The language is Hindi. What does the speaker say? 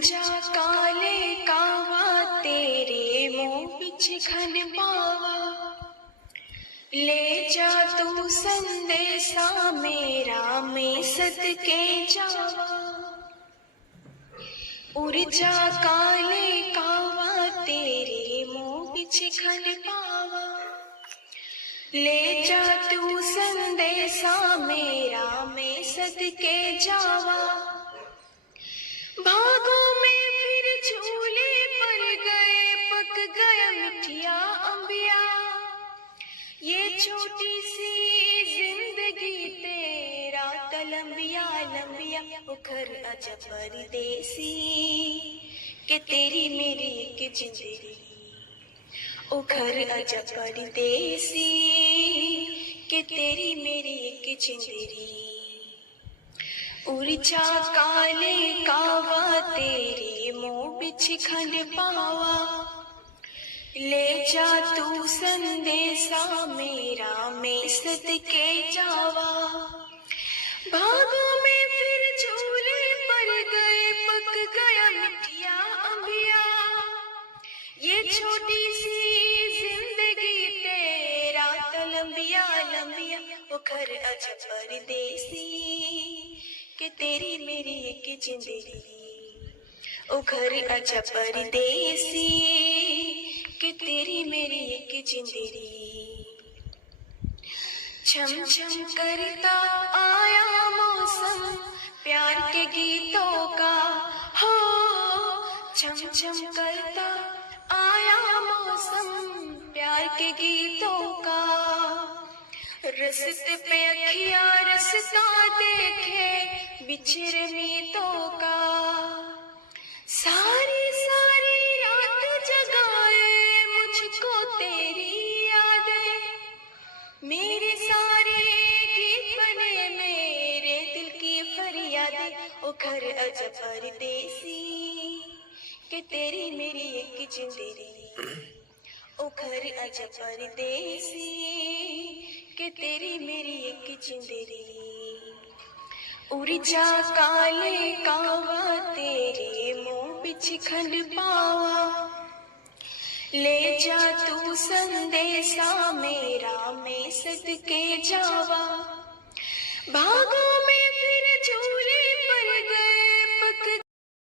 जा काले कावा तेरे मुँह बिच खन पावा, ले जा तू संदेशा मेरा मैं सदके जावा। उड़ जा काले कावा तेरे मुँह बिच खन पावा, ले जा तू संदेशा मेरा मैं सदके जावा। भागो में फिर झूले पर गए, पक गया मिठिया अंबिया, ये छोटी सी जिंदगी तेरा तलंबिया लंबिया। उखर आजा परदेसी के तेरी मेरी एक जिंदगी, उखर आजा परदेसी के तेरी मेरी एक जिंदगी। उड़ जा काले कावा तेरे मुँह बिच खन पावा, ले जा तू संदेशा मेरा मैं सदके जावा। भागों में फिर झूले पर गए, पक गया मिठिया अंबिया, ये छोटी सी जिंदगी तेरा तलंबिया लंबिया। उखर आजा परदेसी के तेरी मेरी एक जिंदगी, उखर आजा परदेसी के तेरी मेरी एक जिंदगी। छम छम करता आया मौसम प्यार के गीतों का, हो छम छम करता आया मौसम प्यार के गीतों का। रस्ते पे अखियाँ रस्ता देखे बिछड़े मीतों का, सारी सारी रात जगाए मुझको तेरी यादें, मेरे सारे गीत बने मेरे दिल की फरियादें। उखर आजा परदेसी के तेरी मेरी एक जिंदगी, उखर आजा परदेसी के तेरी मेरी एक जिंदगी। उड़ जा काले कावा तेरे मुँह बिच खन पावा, ले जा तू संदेशा मेरा मैं सदके जावा। भागो